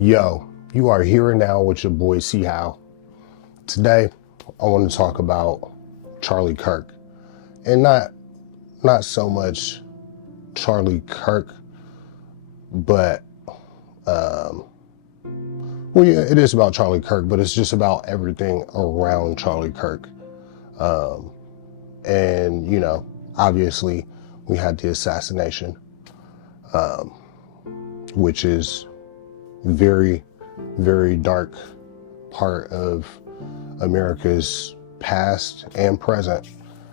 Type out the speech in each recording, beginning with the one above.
Yo, you are here and now with your boy C How. Today, I want to talk about Charlie Kirk, and not so much Charlie Kirk, but well, yeah, it is about Charlie Kirk, but it's just about everything around Charlie Kirk. And obviously, we had the assassination, which is very, very dark part of America's past and present,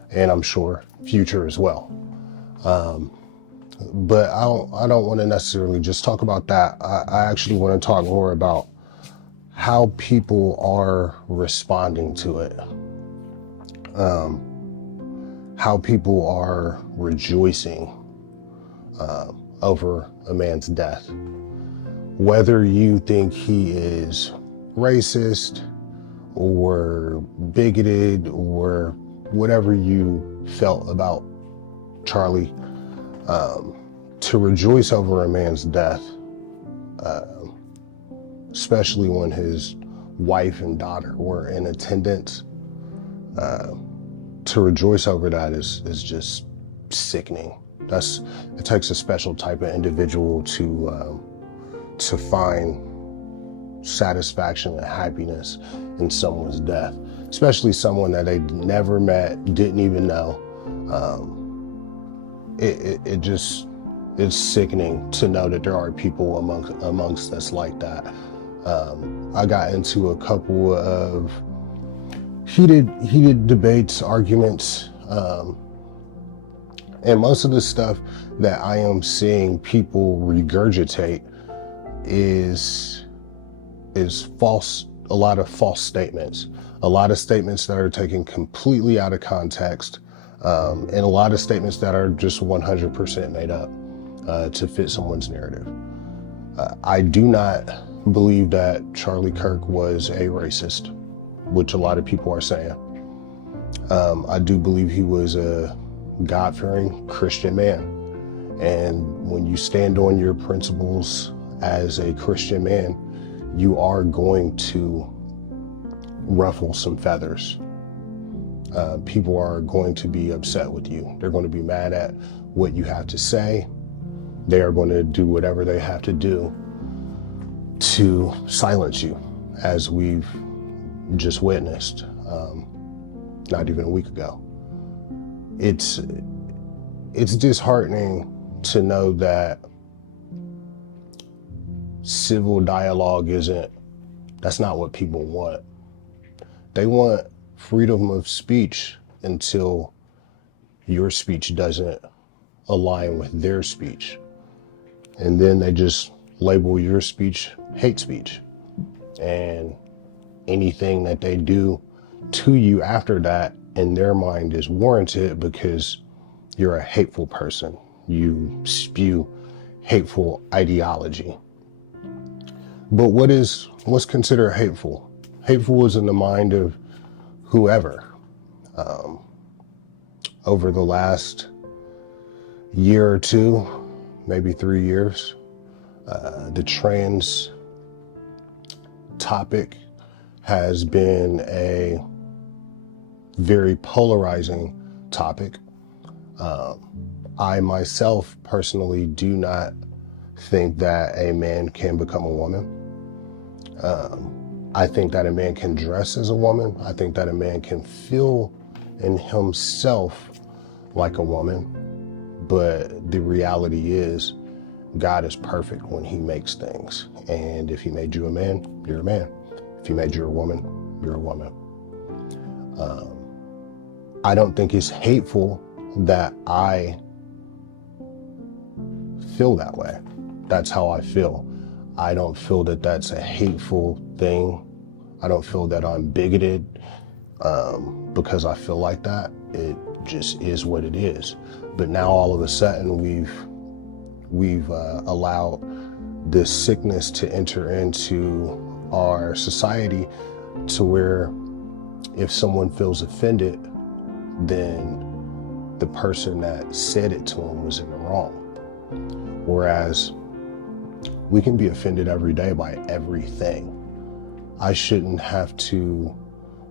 and I'm sure future as well. But I don't want to necessarily just talk about that. I actually want to talk more about how people are responding to it, how people are rejoicing over a man's death. Whether you think he is racist or bigoted or whatever you felt about Charlie, to rejoice over a man's death, especially when his wife and daughter were in attendance, to rejoice over that is just sickening. It takes a special type of individual to find satisfaction and happiness in someone's death, especially someone that they never met, didn't even know. It's sickening to know that there are people amongst us like that. I got into a couple of heated debates, arguments, and most of the stuff that I am seeing people regurgitate is false. A lot of false statements, a lot of statements that are taken completely out of context, and a lot of statements that are just 100% made up to fit someone's narrative. I do not believe that Charlie Kirk was a racist, which a lot of people are saying. I do believe he was a God-fearing Christian man. And when you stand on your principles as a Christian man, you are going to ruffle some feathers. People are going to be upset with you. They're going to be mad at what you have to say. They are going to do whatever they have to do to silence you, as we've just witnessed not even a week ago. It's disheartening to know that civil dialogue that's not what people want. They want freedom of speech until your speech doesn't align with their speech. And then they just label your speech hate speech. And anything that they do to you after that, in their mind, is warranted because you're a hateful person. You spew hateful ideology. But what's considered hateful? Hateful is in the mind of whoever. Over the last year or two, maybe 3 years, the trans topic has been a very polarizing topic. I myself personally do not think that a man can become a woman. I think that a man can dress as a woman. I think that a man can feel in himself like a woman. But the reality is, God is perfect when he makes things. And if he made you a man, you're a man. If he made you a woman, you're a woman. I don't think it's hateful that I feel that way. That's how I feel. I don't feel that that's a hateful thing. I don't feel that I'm bigoted because I feel like that. It just is what it is. But now all of a sudden we've allowed this sickness to enter into our society to where if someone feels offended, then the person that said it to him was in the wrong. Whereas We can be offended every day by everything. I shouldn't have to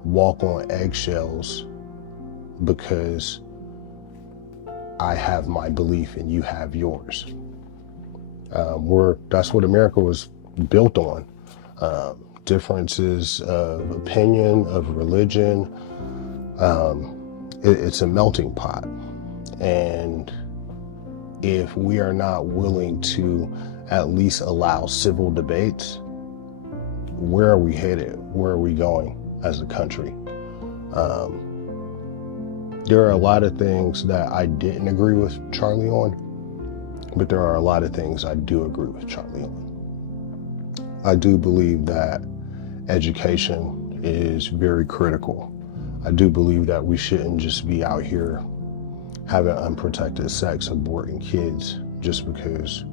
walk on eggshells because I have my belief and you have yours. That's what America was built on. Differences of opinion, of religion. It's a melting pot. And if we are not willing to at least allow civil debates, where are we headed? Where are we going as a country? There are a lot of things that I didn't agree with Charlie on, but there are a lot of things I do agree with Charlie on. I do believe that education is very critical. I do believe that we shouldn't just be out here having unprotected sex, aborting kids, just because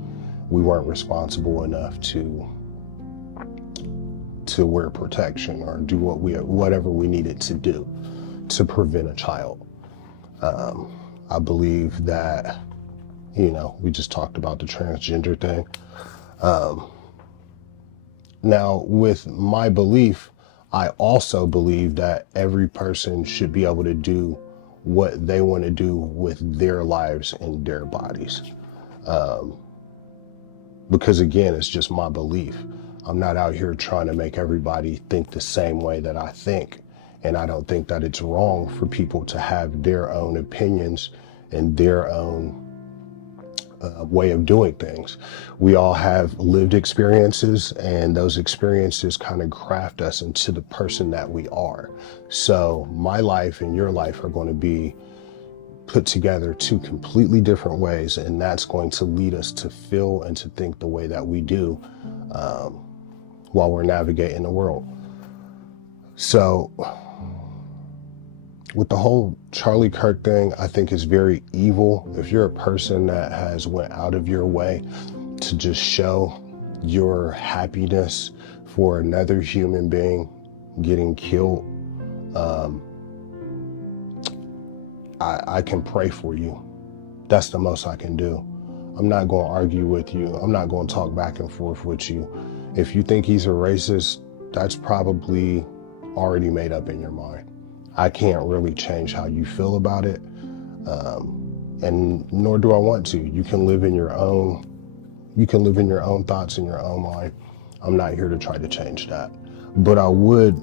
we weren't responsible enough to wear protection or do whatever we needed to do to prevent a child. I believe that, we just talked about the transgender thing. Now, with my belief, I also believe that every person should be able to do what they want to do with their lives and their bodies. Because again, it's just my belief. I'm not out here trying to make everybody think the same way that I think. And I don't think that it's wrong for people to have their own opinions and their own way of doing things. We all have lived experiences, and those experiences kind of craft us into the person that we are. So my life and your life are going to be put together two completely different ways, and that's going to lead us to feel and to think the way that we do while we're navigating the world. So with the whole Charlie Kirk thing, I think is very evil. If you're a person that has went out of your way to just show your happiness for another human being getting killed, I can pray for you. That's the most I can do. I'm not going to argue with you. I'm not going to talk back and forth with you. If you think he's a racist, that's probably already made up in your mind. I can't really change how you feel about it, and nor do I want to. You can live in your own thoughts in your own mind. I'm not here to try to change that. But I would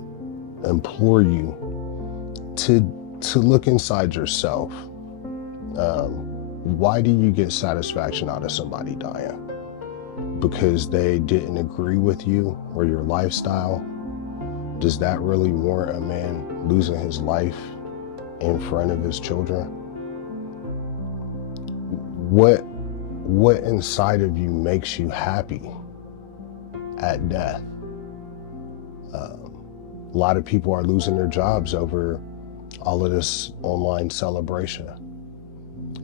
implore you to look inside yourself. Why do you get satisfaction out of somebody dying? Because they didn't agree with you or your lifestyle? Does that really warrant a man losing his life in front of his children? What inside of you makes you happy at death? A lot of people are losing their jobs over all of this online celebration.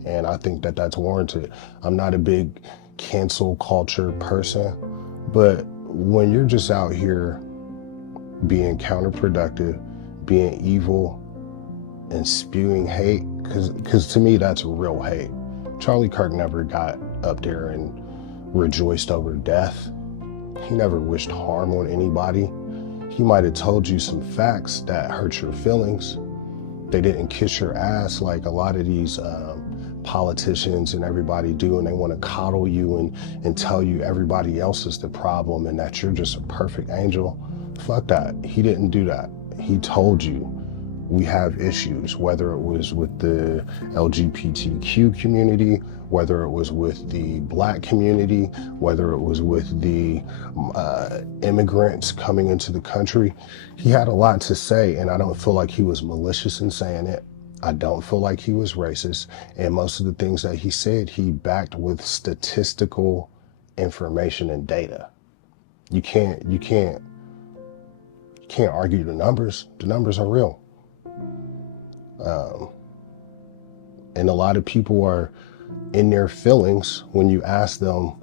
And I think that that's warranted. I'm not a big cancel culture person, but when you're just out here being counterproductive, being evil, and spewing hate, because to me that's real hate. Charlie Kirk never got up there and rejoiced over death. He never wished harm on anybody. He might have told you some facts that hurt your feelings. They didn't kiss your ass like a lot of these politicians and everybody do, and they want to coddle you and tell you everybody else is the problem and that you're just a perfect angel. Fuck that. He didn't do that. He told you we have issues, whether it was with the LGBTQ community, whether it was with the Black community, whether it was with the immigrants coming into the country. He had a lot to say, and I don't feel like he was malicious in saying it. I don't feel like he was racist. And most of the things that he said, he backed with statistical information and data. You can't argue the numbers. The numbers are real. And a lot of people are in their feelings when you ask them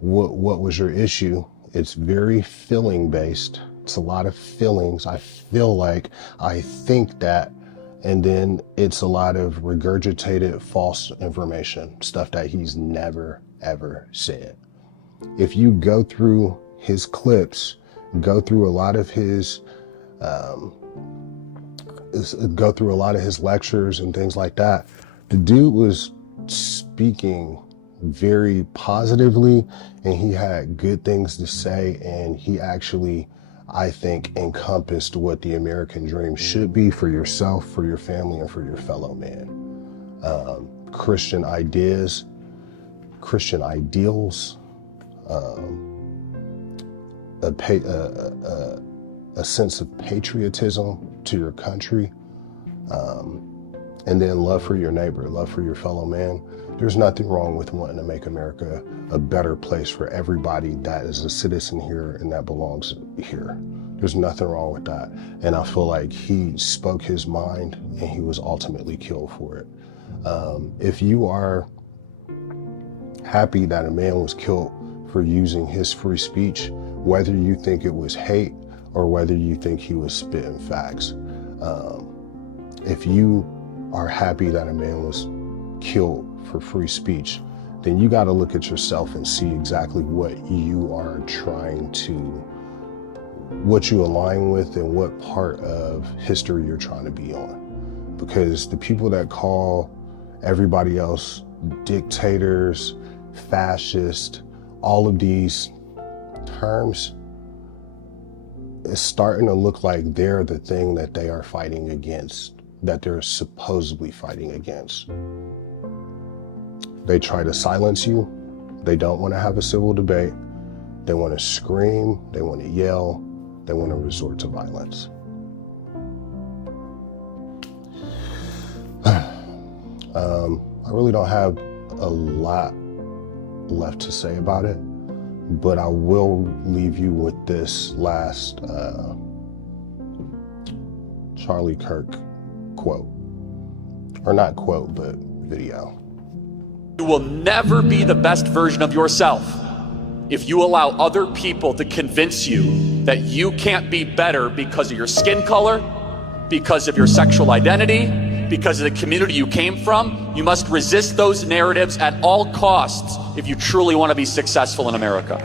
what was your issue. It's very feeling based. It's a lot of feelings. I feel like, I think that, and then it's a lot of regurgitated false information, stuff that he's never ever said. If you go through his clips, go through a lot of his lectures and things like that, the dude was speaking very positively, and he had good things to say, and he actually, I think, encompassed what the American dream should be for yourself, for your family, and for your fellow man. Christian ideas, Christian ideals, a sense of patriotism to your country, and then love for your neighbor, love for your fellow man. There's nothing wrong with wanting to make America a better place for everybody that is a citizen here and that belongs here. There's nothing wrong with that. And I feel like he spoke his mind and he was ultimately killed for it. If you are happy that a man was killed for using his free speech, whether you think it was hate or whether you think he was spitting facts, if you are happy that a man was killed for free speech, then you got to look at yourself and see exactly what you are what you align with and what part of history you're trying to be on. Because the people that call everybody else dictators, fascist, all of these terms, it's starting to look like they're the thing that they are fighting against, that they're supposedly fighting against. They try to silence you. They don't want to have a civil debate. They want to scream. They want to yell. They want to resort to violence. I really don't have a lot left to say about it, but I will leave you with this last Charlie Kirk quote, or not quote, but video. You will never be the best version of yourself if you allow other people to convince you that you can't be better because of your skin color, because of your sexual identity, because of the community you came from. You must resist those narratives at all costs if you truly want to be successful in America.